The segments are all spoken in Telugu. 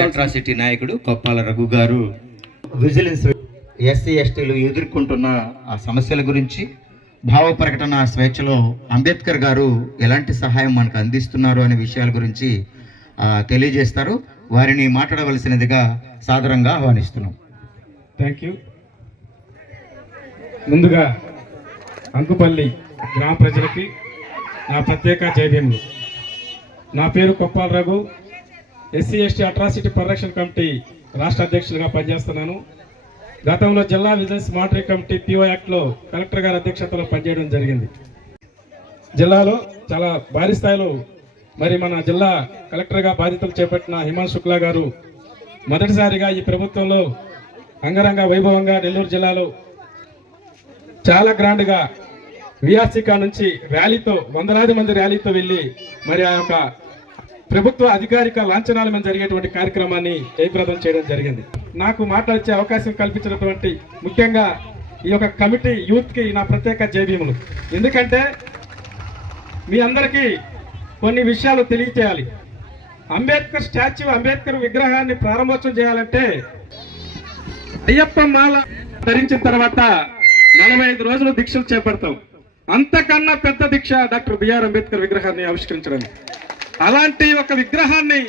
అట్రాసిటీ నాయకుడు కొప్పాల రఘు గారు విజిలెన్స్ ఎస్సీ ఎస్టీలు ఎదుర్కొంటున్న ఆ సమస్యల గురించి భావ ప్రకటన స్వేచ్ఛలో అంబేద్కర్ గారు ఎలాంటి సహాయం మనకు అందిస్తున్నారు అనే విషయాల గురించి తెలియజేస్తారు. వారిని మాట్లాడవలసినదిగా సాదరంగా ఆహ్వానిస్తున్నాం. Thank you. ముందుగా అంకుపల్లి గ్రామ ప్రజలకి నా ప్రత్యేక జైభీములు. నా పేరు Coppola Raghu, SC ST atrocity పరిరక్షణ కమిటీ రాష్ట్ర అధ్యక్షులుగా పనిచేస్తున్నాను. గతంలో జిల్లా విజిలెన్స్ మానిటరింగ్ కమిటీ పిఓ యాక్ట్లో కలెక్టర్ గారి అధ్యక్షతలో పనిచేయడం జరిగింది. జిల్లాలో చాలా భారీ స్థాయిలో మరి మన జిల్లా కలెక్టర్గా బాధ్యతలు చేపట్టిన హిమాంశు శుక్లా గారు మొదటిసారిగా ఈ ప్రభుత్వంలో అంగరంగ వైభవంగా నెల్లూరు జిల్లాలో చాలా గ్రాండ్గా విఆర్సీకా నుంచి ర్యాలీతో వందలాది మంది ర్యాలీతో వెళ్ళి మరి ఆ యొక్క ప్రభుత్వ అధికారిక లాంఛనాల మీద జరిగేటువంటి కార్యక్రమాన్ని జయప్రదం చేయడం జరిగింది. నాకు మాట్లాడే అవకాశం కల్పించినటువంటి ముఖ్యంగా ఈ యొక్క కమిటీ యూత్కి నా ప్రత్యేక జైభీములు. ఎందుకంటే మీ అందరికీ కొన్ని విషయాలు తెలియచేయాలి. అంబేద్కర్ స్టాచ్యూ, అంబేద్కర్ విగ్రహాన్ని ప్రారంభోత్సవం చేయాలంటే అయ్యప్ప మాల ధరించిన తర్వాత 45 రోజులు దీక్షలు చేపడతాం. అంతకన్నా పెద్ద దీక్ష డాక్టర్ బిఆర్ అంబేద్కర్ విగ్రహాన్ని ఆవిష్కరించడం. అలాంటి ఒక విగ్రహాన్ని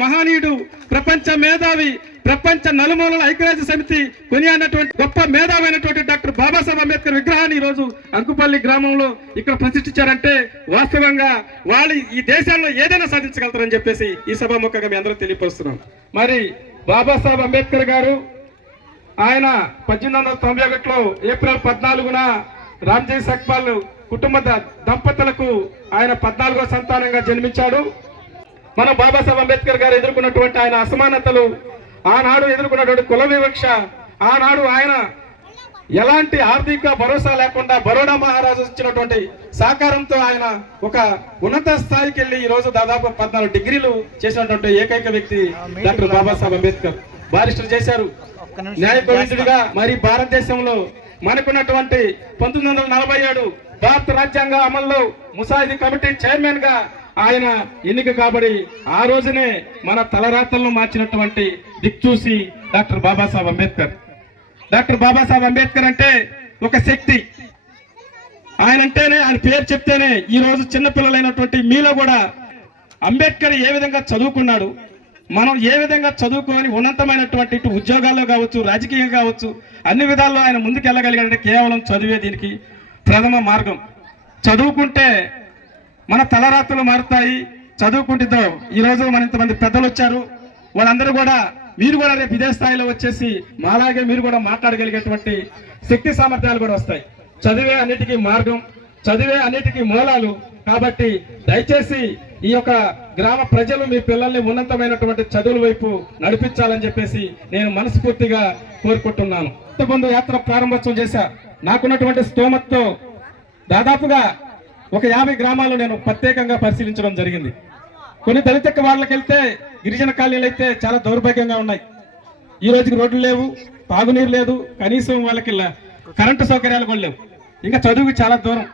మహానీయుడు, ప్రపంచ మేధావి, ప్రపంచ నలుమూలల ఐక్యరాజ్య సమితి కొనియాడినటువంటి గొప్ప మేధావైనటువంటి డాక్టర్ బాబాసాహెబ్ అంబేద్కర్ విగ్రహాన్ని ఈరోజు అంకుపల్లి గ్రామంలో ఇక్కడ ప్రతిష్ఠించారంటే వాస్తవంగా వాళ్ళు ఈ దేశాల్లో ఏదైనా సాధించగలుగుతారని చెప్పేసి ఈ సభాముఖంగా మీ అందరూ తెలియపరుస్తున్నాం. మరి బాబాసాహెబ్ అంబేద్కర్ గారు ఆయన 1891లో ఏప్రిల్ 14న రామ్జీ సక్పాల్ కుటుంబ దంపతులకు ఆయన 14వ సంతానంగా జన్మించాడు. మనం బాబాసాహెబ్ అంబేద్కర్ గారు ఎదుర్కొన్నటువంటి ఆయన అసమానతలు, ఆనాడు ఎదుర్కొన్నటువంటి కుల వివక్ష, ఆనాడు ఆయన ఎలాంటి ఆర్థిక భరోసా లేకుండా బరోడా మహారాజు ఇచ్చినటువంటి సహకారంతో ఆయన ఒక ఉన్నత స్థాయికి వెళ్ళి ఈ రోజు దాదాపు 14 డిగ్రీలు చేసినటువంటి ఏకైక వ్యక్తి డాక్టర్ బాబాసాహెబ్ అంబేద్కర్. బారిస్టర్ చేశారు, న్యాయపండితుడిగా. మరి భారతదేశంలో మనకున్నటువంటి 1947 భారత రాజ్యాంగ అమల్లో ముసాయిదీ కమిటీ చైర్మన్ గా ఆయన ఎన్నిక కాబడి ఆ రోజునే మన తలరాతలను మార్చినటువంటి దిక్చూసి డాక్టర్ బాబాసాహెబ్ అంబేద్కర్. డాక్టర్ బాబాసాహెబ్ అంబేద్కర్ అంటే ఒక శక్తి. ఆయన అంటేనే, ఆయన పేరు చెప్తేనే ఈ రోజు చిన్నపిల్లలైనటువంటి మీలో కూడా అంబేద్కర్ ఏ విధంగా చదువుకున్నాడు, మనం ఏ విధంగా చదువుకొని ఉన్నతమైనటువంటి ఇటు ఉద్యోగాల్లో కావచ్చు, రాజకీయంగా కావచ్చు, అన్ని విధాల్లో ఆయన ముందుకు వెళ్ళగలిగాడంటే కేవలం చదివే దీనికి ప్రథమ మార్గం. చదువుకుంటే మన తలరాత్రులు మారుతాయి. చదువుకుంటుందో ఈరోజు మన ఇంతమంది పెద్దలు వచ్చారు, వాళ్ళందరూ కూడా మీరు కూడా రేపు ఇదే స్థాయిలో వచ్చేసి మాలాగే మీరు కూడా మాట్లాడగలిగేటువంటి శక్తి సామర్థ్యాలు కూడా వస్తాయి. చదివే అన్నిటికీ మార్గం, చదివే అన్నిటికీ మూలాలు. కాబట్టి దయచేసి ఈ యొక్క గ్రామ ప్రజలు మీ పిల్లల్ని ఉన్నతమైనటువంటి చదువుల వైపు నడిపించాలని చెప్పేసి నేను మనస్ఫూర్తిగా కోరుకుంటున్నాను. ఇంతకుముందు యాత్ర ప్రారంభోత్సవం చేశా. నాకున్నటువంటి స్తోమతతో దాదాపుగా ఒక 50 గ్రామాలు నేను ప్రత్యేకంగా పరిశీలించడం జరిగింది. కొన్ని దళిత వాళ్ళకి వెళ్తే, గిరిజన కాలనీలు అయితే చాలా దౌర్భాగ్యంగా ఉన్నాయి. ఈ రోజుకి రోడ్లు లేవు, తాగునీరు లేదు, కనీసం వాళ్ళకి కరెంటు సౌకర్యాలు కూడా లేవు. ఇంకా చదువుకి చాలా దూరం.